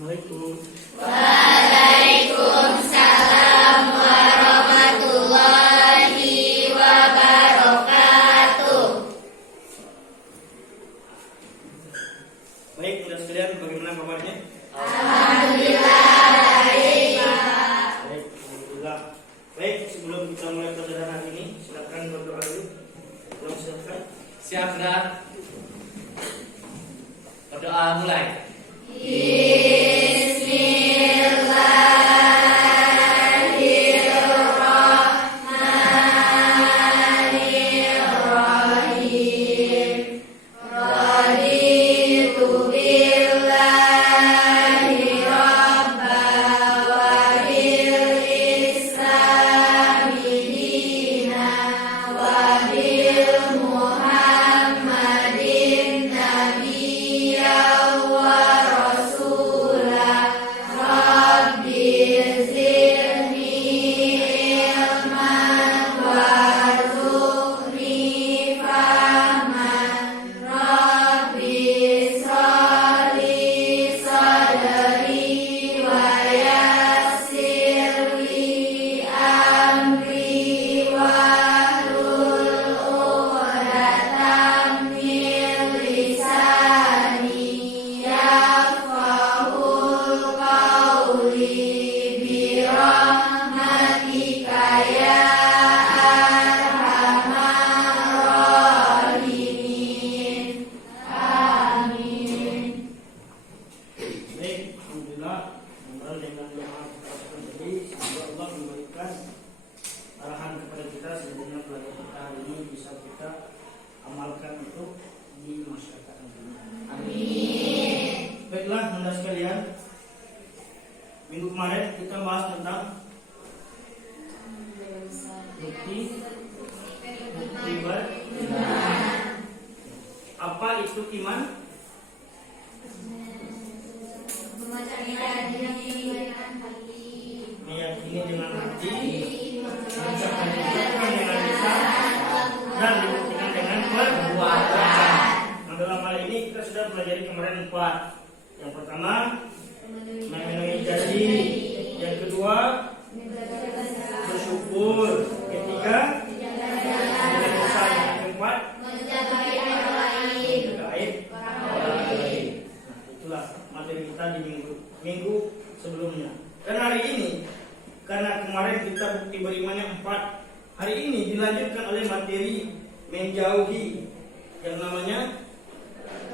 Assalamualaikum. Waalaikumsalam warahmatullahi wabarakatuh. Baik, saudara sekalian, bagaimana kabarnya? Alhamdulillah baik. Baik, alhamdulillah. Baik, sebelum kita mulai pelajaran hari ini, silakan berdoa dulu. Silakan. Siap, sudah? Berdoa mulai. Bismillahirrahmanirrahim. Raditu billahi rabba wa bil islami dina wa bil muhammadin nabiyya wa rasulah. Rabbi zidni ilman warzuqni fahman. Rabbi sholli sadri wa yassir li amri wahlul uqdatam min lisani yafqahul qawli bi rahmatika ya arhamar rahimin. Amin. Baik, alhamdulillah. Mudah dengan doa kita tadi, semoga Allah memberikan arahan kepada kita sehingga pelajaran kita hari ini bisa kita amalkan untuk di masyarakat nantinya. Amin. Baiklah, saudara sekalian. Minggu kemarin kita bahas tentang bukti beriman. Apa itu iman? Meyakini dengan hati, mengucapkan dengan lisan, dan dibuktikan dengan perbuatan. Nah, dalam hal ini kita sudah pelajari kemarin 4. Yang pertama, memenuhi janji. Yang kedua, bersyukur. Ketiga, menjaga dosa. Yang keempat, menjaga aib orang lain. Nah, itulah materi kita di minggu sebelumnya. Dan hari ini, karena kemarin kita bukti beriman yang 4, hari ini dilanjutkan oleh materi menjauhi yang namanya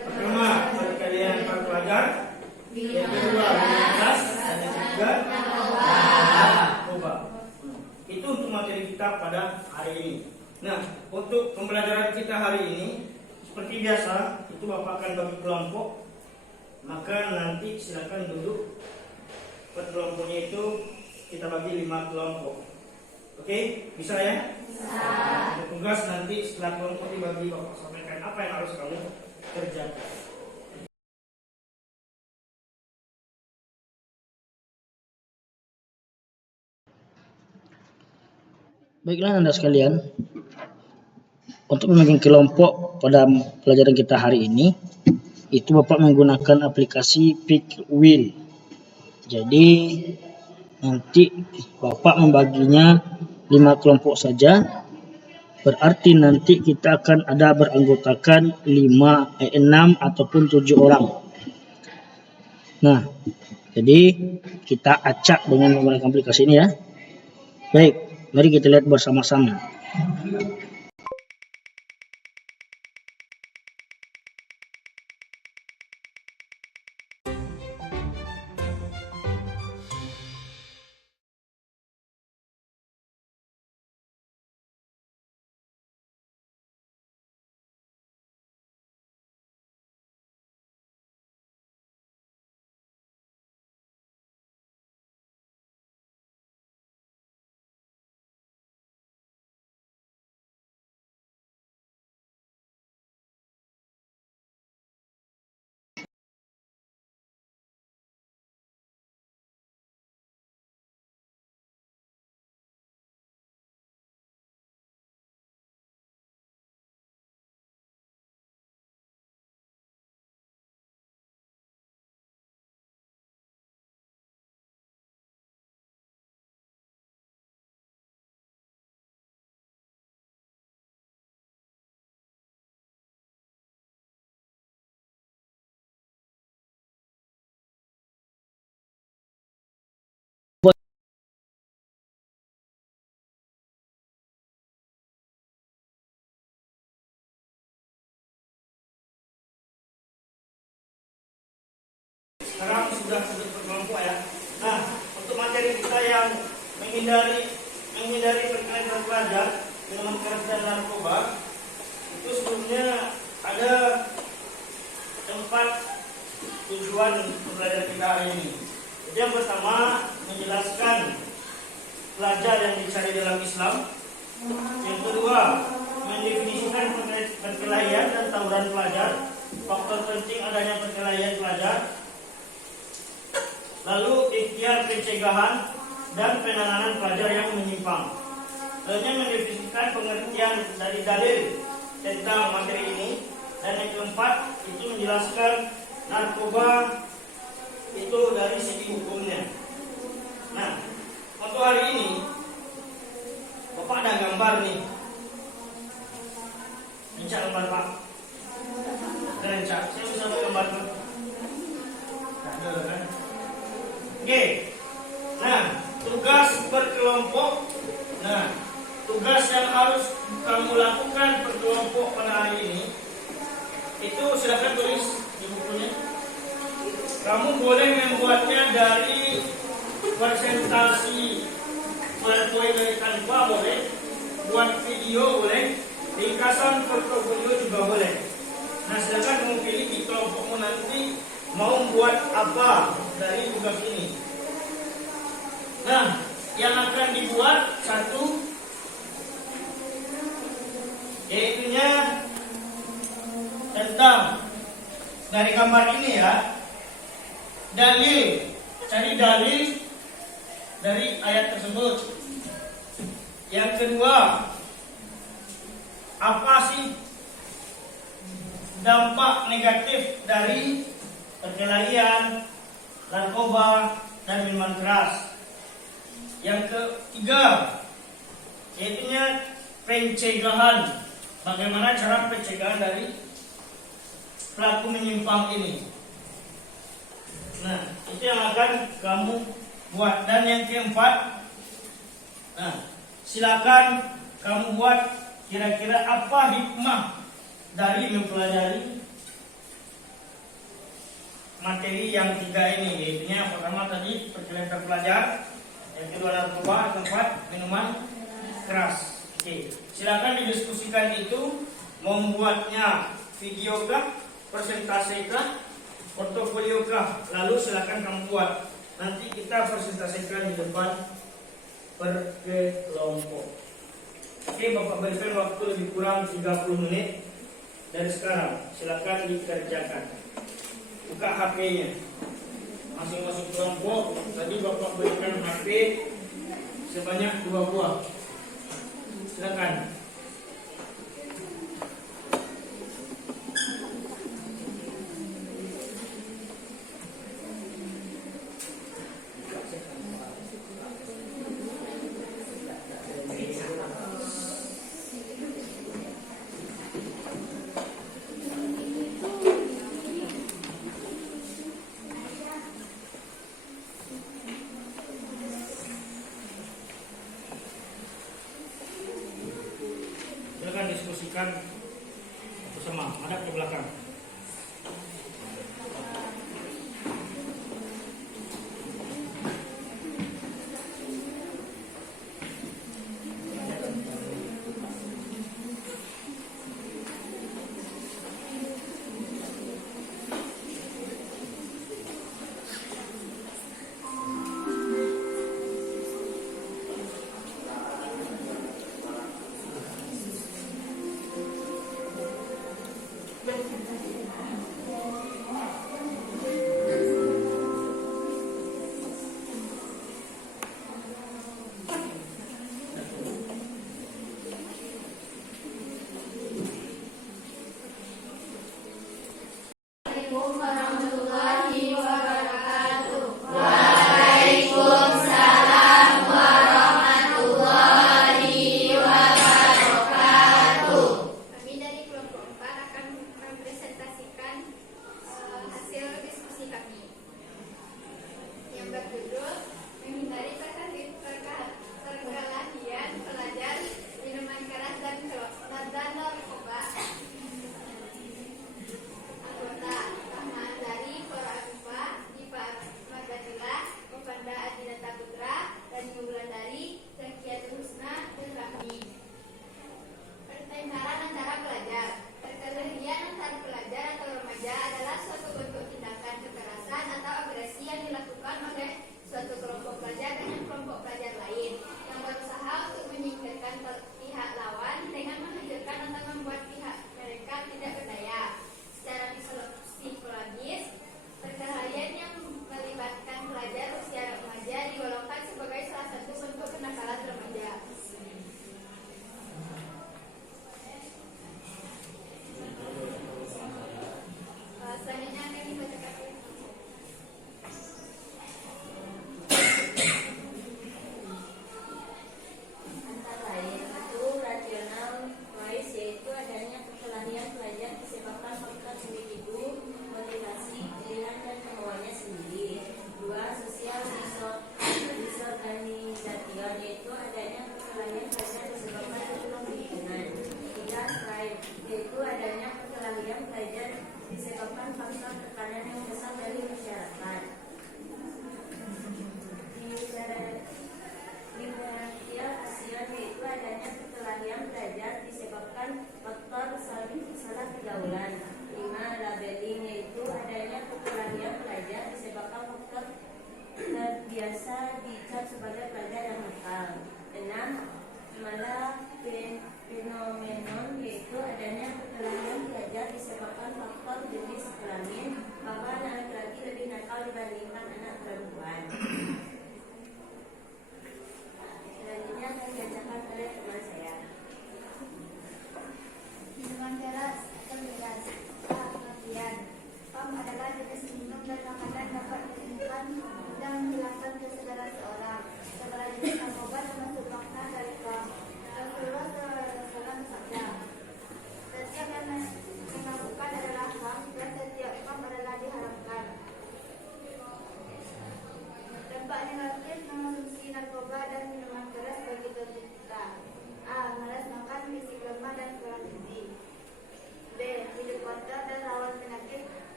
pertama, bagi kalian para pelajar. Yang kedua, lintas. Dan yang ketiga, narkoba. Itu untuk materi kita pada hari ini. Nah, untuk pembelajaran kita hari ini, seperti biasa, itu Bapak akan bagi kelompok. Maka nanti silakan duduk. Per kelompoknya itu kita bagi 5 kelompok. Oke, bisa ya? Bisa. Tugas nanti setelah kelompok dibagi, Bapak sampaikan apa yang harus kamu kerjakan. Baiklah Anda sekalian, untuk membagi kelompok pada pelajaran kita hari ini, itu Bapak menggunakan aplikasi Pikwheel. Jadi nanti Bapak membaginya 5 kelompok saja. Berarti nanti kita akan ada beranggotakan 6 ataupun 7 orang. Nah, jadi kita acak dengan menggunakan aplikasi ini ya. Baik, mari kita lihat bersama-sama. sekarang sudah sudut berkelompok ya. Nah, untuk materi kita yang menghindari perkelahian pelajar dengan keras dan narkoba, itu sebelumnya ada 4 tujuan pembelajaran kita hari ini. Jadi yang pertama, menjelaskan pelajar yang dicari dalam Islam. Yang kedua, mendefinisikan perkelahian dan tawuran pelajar, faktor penting adanya perkelahian pelajar. Lalu ikhtiar pencegahan dan penanganan pelajar yang menyimpang. Lainnya mendefinisikan pengertian dari dalil tentang materi ini. Dan yang keempat, itu menjelaskan narkoba itu dari segi hukumnya. Nah, untuk hari ini Bapak ada gambar nih. Rencak gambar Pak. Rencak. Saya bisa gambar Pak. Ada kan? Oke. Nah, tugas berkelompok. Nah, tugas yang harus kamu lakukan berkelompok pada hari ini itu silakan tulis di bukunya. Kamu boleh membuatnya dari presentasi PowerPoint dari Canva boleh, buat video boleh, ringkasan portofolio juga boleh. Nah, silakan kamu pilih di kelompokmu nanti mau buat apa dari tugas ini. Nah, yang akan dibuat satu, yaitunya tentang dari gambar ini ya, dalil, cari dalil dari ayat tersebut. Yang kedua, apa sih dampak negatif dari perkelahian, narkoba, dan minuman keras. Yang ketiga, yaitunya pencegahan. Bagaimana cara pencegahan dari pelaku menyimpang ini. Nah, itu yang akan kamu buat. Dan yang keempat, nah, silakan kamu buat kira-kira apa hikmah dari mempelajari materi yang 3 ini. Yaitu yang pertama tadi perkelahian pelajar, yang kedua narkoba, yang keempat minuman keras. Oke, silakan didiskusikan itu, membuatnya video kah, presentasi kah, portofolio kah, lalu silakan kamu buat. Nanti kita presentasikan di depan berkelompok. Oke, Bapak berikan waktu lebih kurang 30 menit dari sekarang. Silakan dikerjakan. Buka HP-nya. Masing-masing kelompok tadi Bapak berikan HP sebanyak 2 buah. Silakan. Diskusikan bersama, hadap ke belakang.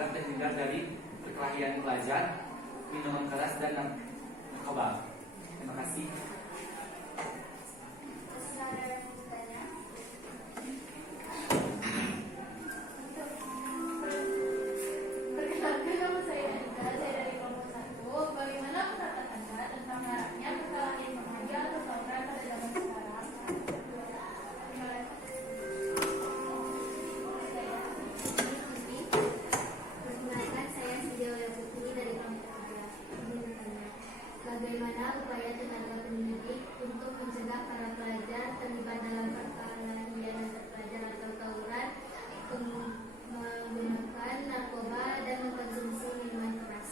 agar terhindar dari perkelahian pelajar, minuman keras dan narkoba. Terima kasih. Perkenalkan, nama saya Anita, saya dari kelompok 1. Bagaimana pendapat Anda tentang maraknya perkelahian remaja atau tawuran pada zaman sekarang? Perkenalkan, saya Sejauh Putri dari kelompok 3. Bagaimana upaya tenaga pendidik untuk mencegah para pelajar terlibat dalam perkelahian antar pelajar atau tawuran, menggunakan narkoba dan mengkonsumsi minuman keras?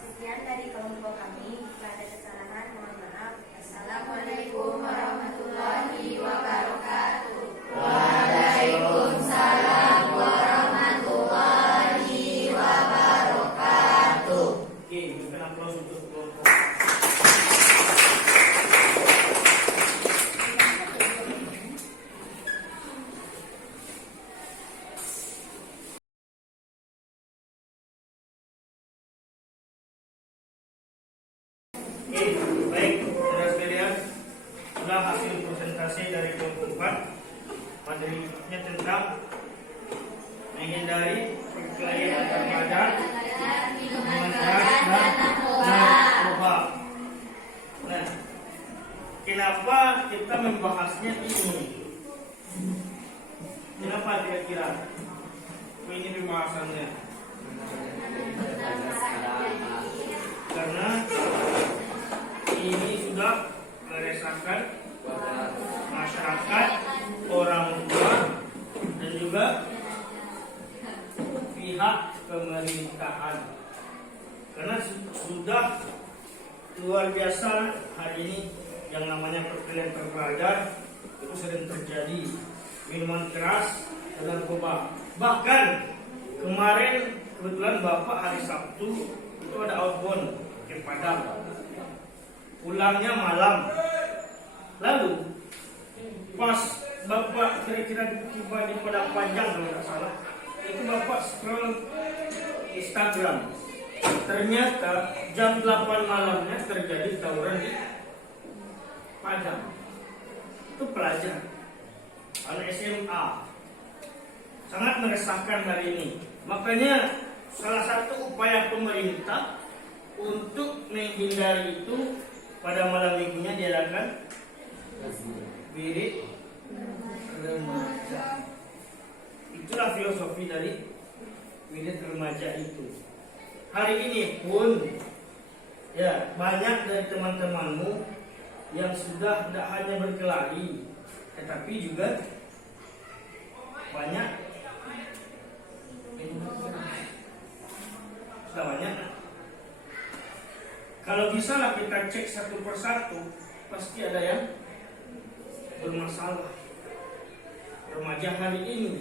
Sekian dari kelompok kami. Jika ada kesalahan, mohon maaf. Assalamualaikum warahmatullahi wabarakatuh. Waalaikumsalam warahmatullahi wabarakatuh. Oke, berikan aplaus untuk kelompok. Oke, baik, saudara sekalian, sudah hasil presentasi dari kelompok 4. Materinya tentang menghindari perkelahian antar pelajar, minuman keras dan narkoba. Nah, kenapa kita membahasnya ini? Kenapa kira-kira ini pembahasannya? Karena ini sudah meresahkan masyarakat, orang tua, dan juga pihak pemerintahan. Karena sudah luar biasa hari ini yang namanya perkelahian antar pelajar itu sering terjadi, minuman keras dan narkoba. Bahkan kemarin kebetulan Bapak hari Sabtu itu ada outbound ke Padang. Pulangnya malam. Lalu pas Bapak kira-kira tiba di Padang Panjang kalau tidak salah, itu Bapak scroll Instagram. Ternyata jam 8 malamnya terjadi tawuran di Padang. Itu pelajar, anak SMA. Sangat meresahkan hari ini. Makanya salah satu upaya pemerintah untuk menghindari itu, pada malam minggunya diadakan bilik remaja. Itulah filosofi dari bilik remaja itu. Hari ini pun ya banyak dari teman-temanmu yang sudah tidak hanya berkelahi, tetapi juga banyak sudah banyak. Kalau bisa lah kita cek satu persatu, pasti ada yang bermasalah. Remaja hari ini,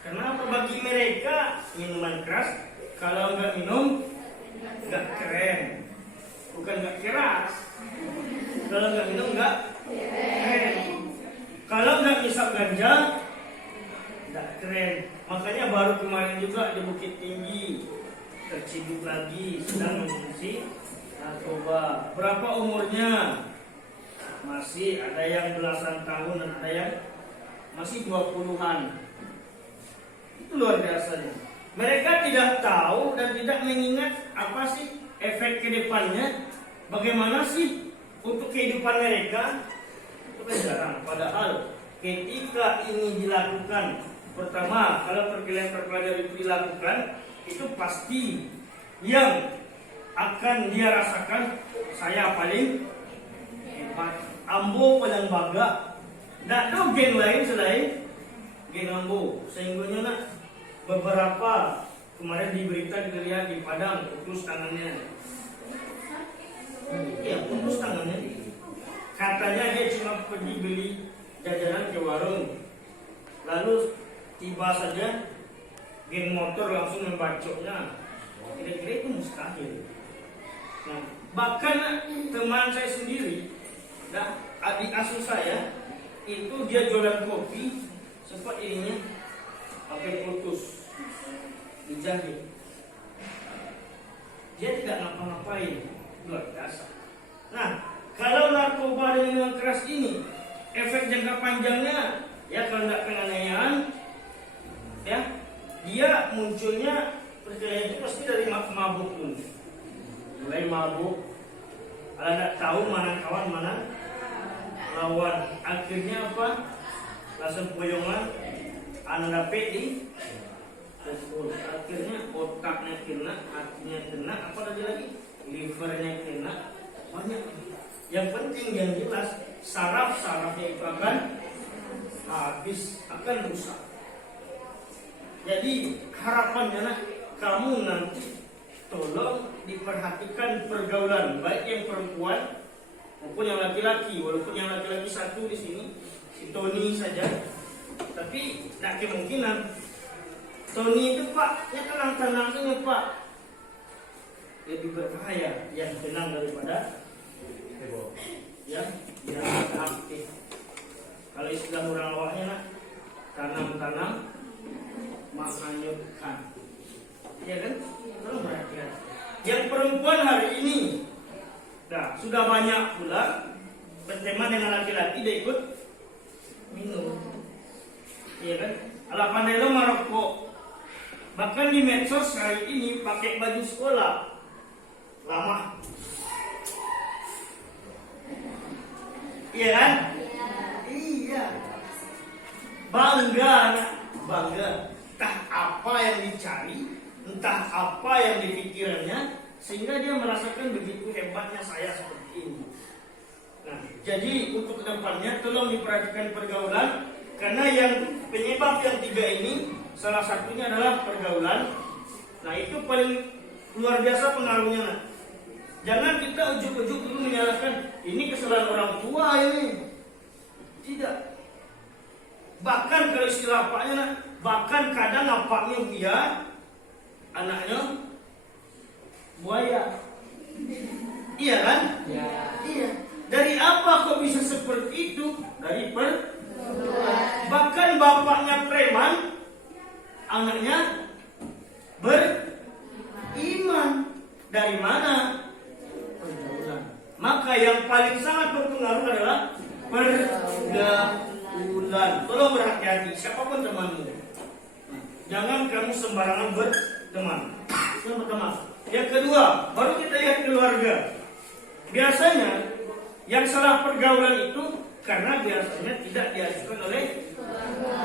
kenapa bagi mereka minuman keras, kalau nggak minum nggak keren, bukan nggak keras. Kalau nggak minum nggak keren. Kalau nggak ngisap ganja nggak keren. Makanya baru kemarin juga di Bukit Tinggi terciduk lagi sedang mengonsumsi narkoba. Berapa umurnya? Masih ada yang belasan tahun dan ada yang masih 20-an. Itu luar biasanya. Mereka tidak tahu dan tidak mengingat apa sih efek ke depannya, bagaimana sih untuk kehidupan mereka. Itu kan jarang. Padahal ketika ini dilakukan, pertama kalau perkelahian pelajar itu dilakukan, itu pasti yang akan dia rasakan, saya paling hebat, ambo paling bangga. Tidak ada geng lain selain geng ambo. Sehingga nak beberapa kemarin di berita kita lihat di Padang putus tangannya. Ya, putus tangannya. Katanya dia cuma pergi beli jajanan ke warung, lalu tiba saja geng motor langsung membacoknya. Kira-kira itu mustahil. Nah, bahkan teman saya sendiri, adik asuh saya, itu dia jualan kopi, sempat ininya sampai putus, dijahit. Dia tidak ngapa-ngapain, luar biasa. Nah, kalau narkoba dengan minuman keras ini, efek jangka panjangnya, ya kalau tidak penganiayaan, ya dia munculnya perkelahian itu pasti dari mabuk dulu. Mulai mabuk, kalau tidak tahu mana kawan mana lawan, akhirnya apa? Langsung poyongan, anda di akhirnya otaknya kena, hatinya kena, apa lagi, livernya kena, banyak. Yang penting yang jelas saraf-sarafnya itu akan habis, akan rusak. Jadi harapannya kamu nanti tolong diperhatikan pergaulan, baik yang perempuan maupun yang laki-laki. Walaupun yang laki-laki satu di sini, si Tony saja, tapi tidak kemungkinan Tony itu Pak, yang tenang-tenang saja Pak, lebih berbahaya yang tenang daripada yang aktif. Kalau istilah orang Lawaknya tanam-tanam menghanyutkan, ya kan? Tolong perhatikan. Yang perempuan hari ini, sudah banyak pula berteman dengan laki-laki, dia ikut minum, ya kan? Ala pandai lo merokok. Bahkan di medsos hari ini pakai baju sekolah lama, iya kan? Iya, bangga. Entah apa yang dicari, entah apa yang dipikirannya, sehingga dia merasakan begitu hebatnya saya seperti ini. Nah, jadi untuk kedepannya tolong diperhatikan pergaulan, karena yang penyebab yang 3 ini salah satunya adalah pergaulan. Nah, itu paling luar biasa pengaruhnya. Jangan kita ujuk-ujuk dulu menyalahkan ini kesalahan orang tua ini. Tidak. Bahkan kalau istilah apanya, bahkan kadang apaknya dia, anaknya buaya. Iya kan? Ya. Iya. Dari apa kok bisa seperti itu? Dari bahkan bapaknya preman, anaknya beriman. Dari mana? Pergaulan. Maka yang paling sangat berpengaruh adalah pergaulan. Tolong berhati-hati, siapapun temanmu. Jangan kamu sembarangan berteman. Yang pertama. Yang kedua, baru kita lihat keluarga. Biasanya yang salah pergaulan itu karena biasanya tidak diajukan oleh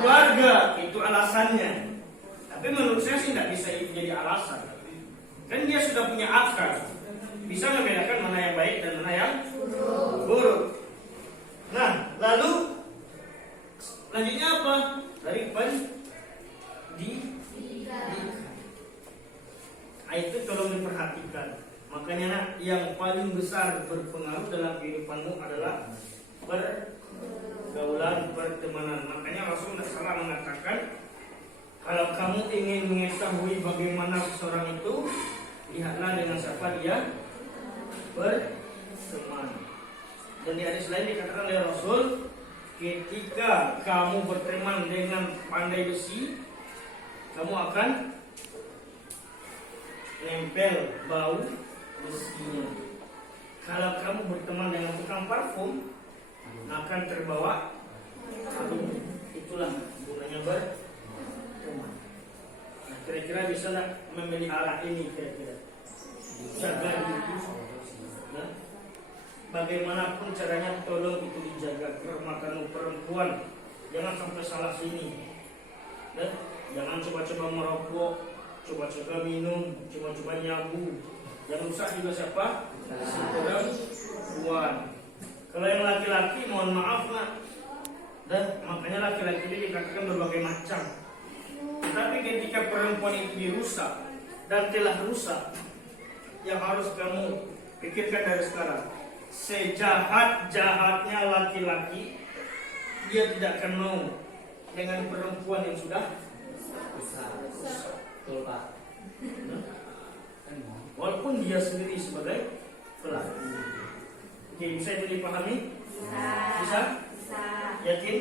keluarga. Itu alasannya. Tapi menurut saya sih tidak bisa itu jadi alasan. Kan dia sudah punya akal, bisa membedakan mana yang baik dan mana yang buruk. Nah, lalu lanjutnya apa? Dari itu tolong diperhatikan. Makanya yang paling besar berpengaruh dalam kehidupanmu adalah pergaulan, pertemanan. Makanya Rasul tidak salah mengatakan, kalau kamu ingin mengetahui bagaimana seorang itu, lihatlah dengan siapa dia berteman. Dan di hadis lain dikatakan oleh Rasul, ketika kamu berteman dengan pandai besi, kamu akan nempel bau besinya. Kalau kamu berteman dengan tukang parfum, akan terbawa harum. Itulah gunanya berteman. Nah, kira-kira bisa tak memelihara ini kira-kira? Jaga diri. Nah, bagaimanapun caranya tolong itu dijaga. Kehormatanmu perempuan, jangan sampai salah sini. Dan jangan coba-coba merokok, coba-coba minum, coba-coba nyabu. Yang rusak juga siapa? Si perempuan. Kalau yang laki-laki, mohon maaf dan makanya laki-laki ini dikatakan berbagai macam. Tapi ketika perempuan itu dirusak dan telah rusak, yang harus kamu Pikirkan dari sekarang. Sejahat-jahatnya laki-laki, dia tidak akan mau dengan perempuan yang sudah Besar. Betul Pak. Kan mau. walaupun dia sendiri sebagai pelaku. Oke, bisa itu dipahami? Bisa. Bisa? Bisa. Yakin?